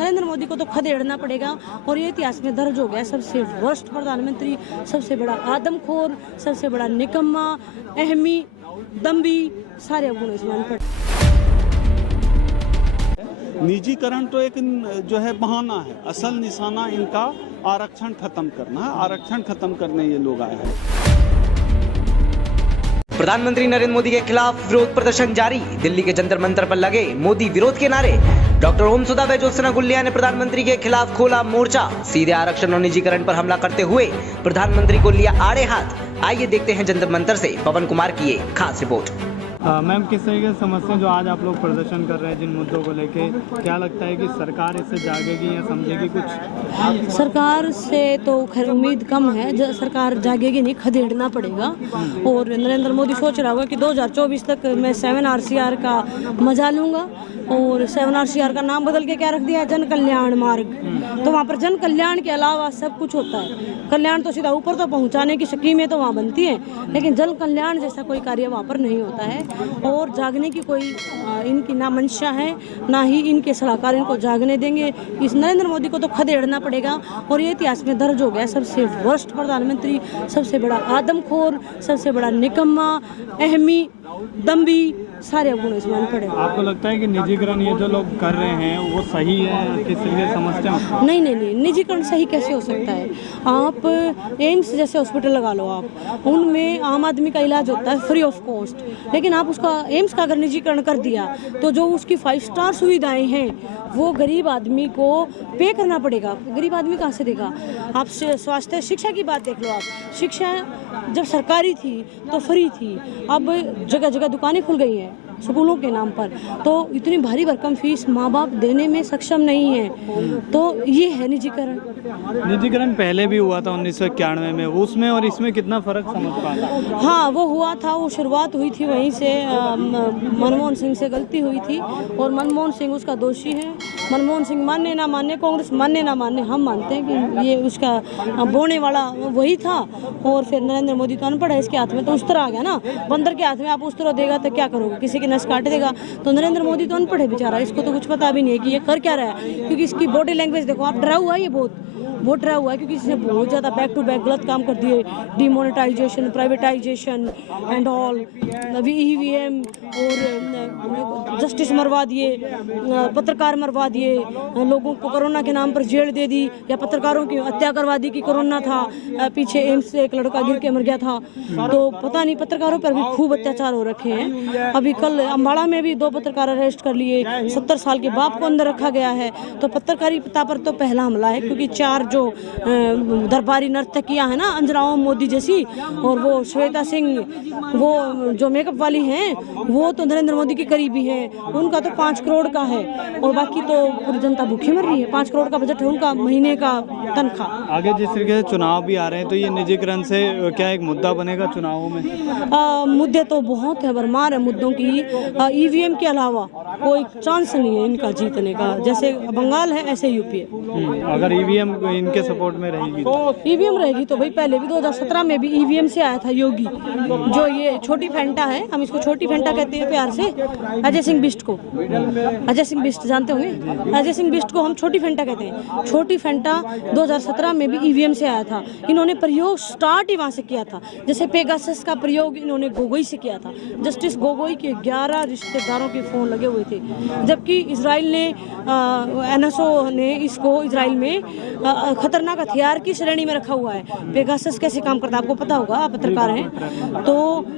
नरेंद्र मोदी को तो खदेड़ना पड़ेगा और ये इतिहास में दर्ज हो गया, सबसे वर्स्ट प्रधानमंत्री, सबसे बड़ा आदमखोर, सबसे बड़ा निकम्मा, अहमी, दम्भी, सारे गुण इसमें पड़े। निजीकरण तो एक जो है बहाना है, असल निशाना इनका आरक्षण खत्म करना है। आरक्षण खत्म करने ये लोग आए हैं। प्रधानमंत्री नरेंद्र मोदी के खिलाफ विरोध प्रदर्शन जारी। दिल्ली के जंतर मंतर पर लगे मोदी विरोध के नारे। डॉक्टर ओम सुधा व ज्योत्सना गुलिया ने प्रधानमंत्री के खिलाफ खोला मोर्चा। सीधे आरक्षण और निजीकरण पर हमला करते हुए प्रधानमंत्री को लिया आड़े हाथ। आइए देखते हैं जंतर मंतर से पवन कुमार की ये खास रिपोर्ट। मैम, किस तरीके से समस्या जो आज आप लोग प्रदर्शन कर रहे हैं जिन मुद्दों को लेके, क्या लगता है कि सरकार इससे जागेगी या समझेगी कुछ? सरकार से तो खैर उम्मीद कम है, सरकार जागेगी नहीं, खदेड़ना पड़ेगा। और नरेंद्र मोदी सोच रहा होगा कि 2024 तक मैं 7RCR का मजा लूंगा और 7RCR का नाम बदल के क्या रख दिया, जन कल्याण मार्ग। तो वहाँ पर जन कल्याण के अलावा सब कुछ होता है। कल्याण तो सीधा ऊपर तो पहुँचाने की स्कीमें तो वहाँ बनती है, लेकिन जन कल्याण जैसा कोई कार्य वहाँ पर नहीं होता है। और जागने की कोई इनकी ना मंशा है, ना ही इनके सलाहकार इनको जागने देंगे। इस नरेंद्र मोदी को तो खदेड़ना पड़ेगा और ये इतिहास में दर्ज हो गया, सबसे वर्स्ट प्रधानमंत्री, सबसे बड़ा आदमखोर, सबसे बड़ा निकम्मा, अहमी, दम्भी, सारे गुण इसमें पड़े। आपको लगता है कि निजीकरण ये जो लोग कर रहे हैं वो सही है? किस तरीके से समझते हैं? नहीं, निजीकरण सही कैसे हो सकता है? आप एम्स जैसे हॉस्पिटल लगा लो, आप उनमें आम आदमी का इलाज होता है फ्री ऑफ कॉस्ट, लेकिन आप उसका एम्स का अगर निजीकरण कर दिया तो जो उसकी 5 स्टार सुविधाएं हैं वो गरीब आदमी को पे करना पड़ेगा। गरीब आदमी कहाँ से देगा? आप स्वास्थ्य शिक्षा की बात देख लो। आप शिक्षा जब सरकारी थी तो फ्री थी, अब जगह जगह दुकानें खुल गई हैं स्कूलों के नाम पर, तो इतनी भारी भरकम फीस माँ बाप देने में सक्षम नहीं है। तो ये है निजीकरण। निजीकरण पहले भी हुआ था 1991 में, उसमें और इसमें कितना फर्क समझ पाता? हाँ, वो हुआ था, वो शुरुआत हुई थी वहीं से, मनमोहन सिंह से गलती हुई थी और मनमोहन सिंह उसका दोषी है। मनमोहन सिंह माने ना माने, कांग्रेस माने ना माने, हम मानते हैं कि ये उसका बोने वाला वही था। और फिर नरेंद्र मोदी तो अनपढ़ है, इसके हाथ में तो उस तरह आ गया ना, बंदर के हाथ में आप उस तरह देगा तो क्या करोगे, किसी की नस काट देगा। तो नरेंद्र मोदी तो अनपढ़ है बेचारा, इसको तो कुछ पता भी नहीं है कि ये कर क्या रहा है, क्योंकि इसकी बॉडी लैंग्वेज देखो आप, डरा हुआ है, ये बहुत डरा हुआ है, क्योंकि इसने बहुत ज़्यादा बैक टू बैक गलत काम कर दिए। Demonetisation, privatisation and all, EVM और जस्टिस मरवा दिए, पत्रकार मरवा दिए, लोगों को कोरोना के नाम पर जेल दे दी, या पत्रकारों की हत्या करवा दी कि कोरोना था, पीछे एम्स से एक लड़का गिर के मर गया था। तो पता नहीं, पत्रकारों पर भी खूब अत्याचार हो रखे हैं। अभी कल अम्बाड़ा में भी 2 पत्रकार अरेस्ट कर लिए, 70 साल के बाप को अंदर रखा गया है। तो पत्रकारिता पर तो पहला हमला है, क्योंकि 4 जो दरबारी नर्तकियां हैं ना, अंजनाओं मोदी जैसी, और वो श्वेता सिंह, वो जो मेकअप वाली हैं, वो तो नरेंद्र मोदी की करीबी हैं। उनका तो 5 करोड़ का है और बाकी तो पूरी जनता भूखी मर रही है। 5 करोड़ का बजट है उनका महीने का तनख्वाह। आगे जिस तरीके से चुनाव भी आ रहे हैं, तो ये निजीकरण से क्या एक मुद्दा बनेगा चुनावों में? मुद्दे तो बहुत है, भरमार है मुद्दों की। EVM के अलावा कोई चांस नहीं है इनका जीतने का। जैसे बंगाल है ऐसे यूपी है। अगर EVM इनके सपोर्ट में रहेगी तो? EVM रहेगी तो भाई, पहले भी 2017 में भी EVM से आया था योगी, जो ये छोटी फेंटा है, हम इसको छोटी फेंटा कहते हैं प्यार से, अजय सिंह बिष्ट को। अजय सिंह बिष्ट जानते होंगे, अजय सिंह बिष्ट को हम छोटी फेंटा कहते हैं। छोटी फेंटा 2017 में भी EVM से आया था। इन्होंने प्रयोग स्टार्ट ही वहाँ से किया था। जैसे पेगासस का प्रयोग इन्होंने गोगोई से किया था। जस्टिस गोगोई के 11 रिश्तेदारों के फ़ोन लगे हुए थे, जबकि इजराइल ने, NSO ने इसको इजराइल में खतरनाक हथियार की श्रेणी में रखा हुआ है। पेगासस कैसे काम करता है आपको पता होगा, आप पत्रकार हैं। तो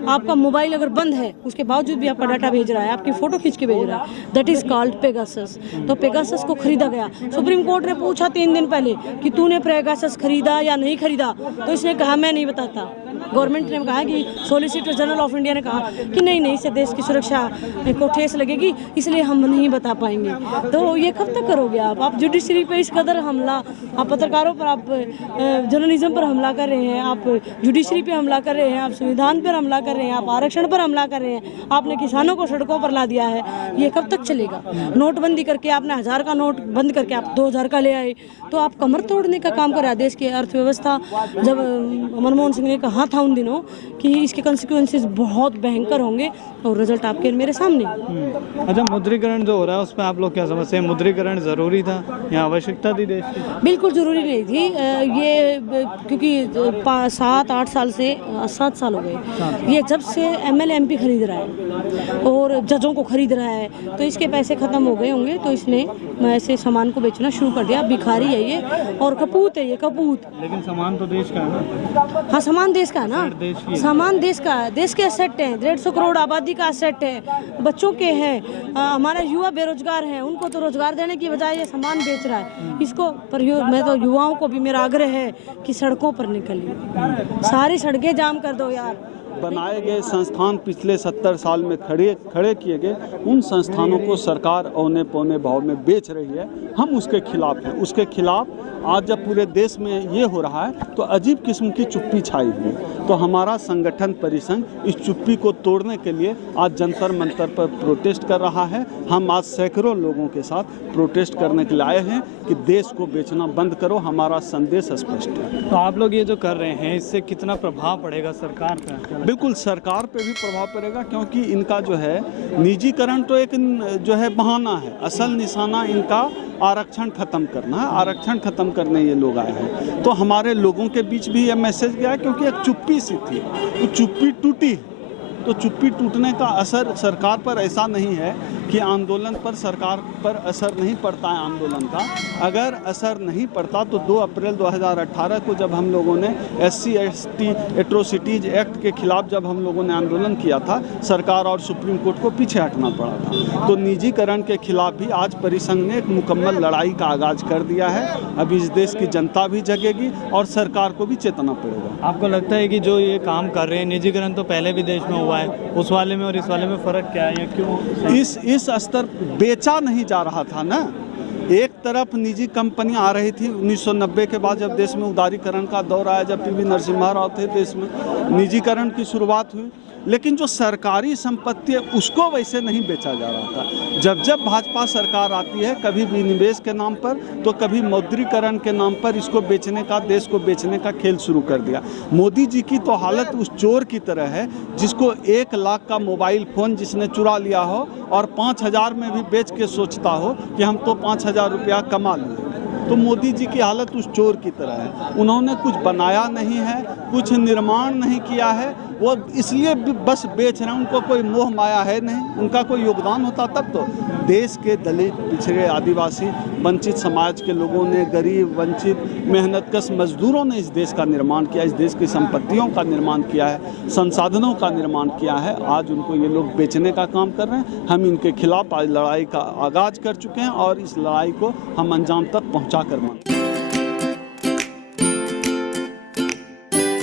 आपका मोबाइल अगर बंद है, उसके बावजूद भी आपका डाटा भेज रहा है, आपकी फ़ोटो खींच के भेज रहा है, दैट इज़ कॉल्ड पेगासस। तो पेगासस को खरीदा गया। सुप्रीम कोर्ट ने पूछा 3 दिन पहले कि तूने पेगासस खरीदा या नहीं खरीदा, तो इसने कहा मैं नहीं बताता। गवर्नमेंट ने कहा कि सॉलिसिटर जनरल ऑफ इंडिया ने कहा कि नहीं, इससे देश की सुरक्षा को ठेस लगेगी, इसलिए हम नहीं बता पाएंगे। तो ये कब तक करोगे आप जुडिशरी पे इस कदर हमला, आप पत्रकारों पर, आप जर्नलिज्म पर हमला कर रहे हैं, आप जुडिशरी पे हमला कर रहे हैं, आप संविधान पर हमला कर रहे हैं, आप आरक्षण पर हमला कर रहे हैं, आपने किसानों को सड़कों पर ला दिया है। ये कब तक चलेगा? नोटबंदी करके आपने 1000 का नोट बंद करके आप 2000 का ले आए, तो आप कमर तोड़ने का काम कर रहा है देश की अर्थव्यवस्था। जब मनमोहन सिंह ने कहा था उन दिनों कि इसके कंसिक्वेंसेस बहुत भयंकर होंगे और रिजल्ट आपके मेरे सामने। अच्छा, मुद्रीकरण जो हो रहा है उस पर आप लोग क्या समझते हैं? मुद्रीकरण ज़रूरी था या आवश्यकता थी देश की? बिल्कुल ज़रूरी नहीं थी ये, क्योंकि 7-8 साल से 7 साल हो गए ये जब से MLA MP खरीद रहा है और जजों को खरीद रहा है, तो इसके पैसे ख़त्म हो गए होंगे, तो इसने ऐसे सामान को बेचना शुरू कर दिया। भिखारी है ये और कपूत है ये, कपूत। लेकिन सामान तो देश का है ना? हाँ, सामान देश का है ना, देश की है। सामान देश का है, देश के एसेट हैं, 150 करोड़ आबादी का एसेट है, बच्चों के हैं, हमारा युवा बेरोजगार हैं, उनको तो रोजगार देने की बजाय ये सामान बेच रहा है इसको। पर मैं तो युवाओं को भी मेरा आग्रह है कि सड़कों पर निकलिए, सारी सड़कें जाम कर दो यार। बनाए गए संस्थान पिछले 70 साल में खड़े किए गए, उन संस्थानों को सरकार औने पौने भाव में बेच रही है। हम उसके खिलाफ हैं। उसके खिलाफ आज जब पूरे देश में ये हो रहा है तो अजीब किस्म की चुप्पी छाई हुई है। तो हमारा संगठन परिसंघ इस चुप्पी को तोड़ने के लिए आज जंतर मंतर पर प्रोटेस्ट कर रहा है। हम आज सैकड़ों लोगों के साथ प्रोटेस्ट करने के लिए आए हैं कि देश को बेचना बंद करो। हमारा संदेश स्पष्ट है। तो आप लोग ये जो कर रहे हैं इससे कितना प्रभाव पड़ेगा सरकार पर? बिल्कुल सरकार पे भी प्रभाव पड़ेगा, क्योंकि इनका जो है निजीकरण तो एक जो है बहाना है। असल निशाना इनका आरक्षण खत्म करना है। आरक्षण खत्म करने ये लोग आए हैं। तो हमारे लोगों के बीच भी ये मैसेज गया, क्योंकि एक चुप्पी सी थी, तो चुप्पी टूटी। तो चुप्पी टूटने का असर सरकार पर ऐसा नहीं है कि आंदोलन पर सरकार पर असर नहीं पड़ता है आंदोलन का। अगर असर नहीं पड़ता तो 2 अप्रैल 2018 को जब हम लोगों ने SC/ST एट्रोसिटीज एक्ट के खिलाफ जब हम लोगों ने आंदोलन किया था, सरकार और सुप्रीम कोर्ट को पीछे हटना पड़ा था। तो निजीकरण के खिलाफ भी आज परिसंघ ने एक मुकम्मल लड़ाई का आगाज कर दिया है। अब इस देश की जनता भी जगेगी और सरकार को भी चेतना पड़ेगा। आपको लगता है कि जो ये काम कर रहे हैं, निजीकरण तो पहले भी देश में हुआ है, उस वाले में और इस वाले में फ़र्क क्या है? क्यों इस स्तर बेचा नहीं जा रहा था ना। एक तरफ निजी कंपनियां आ रही थी 1990 के बाद, जब देश में उदारीकरण का दौर आया, जब PV नरसिम्हा राव थे देश में, निजीकरण की शुरुआत हुई। लेकिन जो सरकारी संपत्ति है उसको वैसे नहीं बेचा जा रहा था। जब भाजपा सरकार आती है, कभी विनिवेश के नाम पर तो कभी मौद्रीकरण के नाम पर इसको बेचने का, देश को बेचने का खेल शुरू कर दिया। मोदी जी की तो हालत उस चोर की तरह है जिसको 1 लाख का मोबाइल फ़ोन जिसने चुरा लिया हो और 5,000 में भी बेच के सोचता हो कि हम तो 5,000 रुपया कमा लिए। तो मोदी जी की हालत उस चोर की तरह है। उन्होंने कुछ बनाया नहीं है, कुछ निर्माण नहीं किया है, वो इसलिए बस बेच रहे हैं। उनको कोई मोह माया है नहीं। उनका कोई योगदान होता तब तो देश के दलित, पिछड़े, आदिवासी, वंचित समाज के लोगों ने, गरीब, वंचित, मेहनतकश मजदूरों ने इस देश का निर्माण किया, इस देश की संपत्तियों का निर्माण किया है, संसाधनों का निर्माण किया है। आज उनको ये लोग बेचने का काम कर रहे हैं। हम इनके खिलाफ आज लड़ाई का आगाज कर चुके हैं और इस लड़ाई को हम अंजाम तक पहुँचा कर मांगते हैं।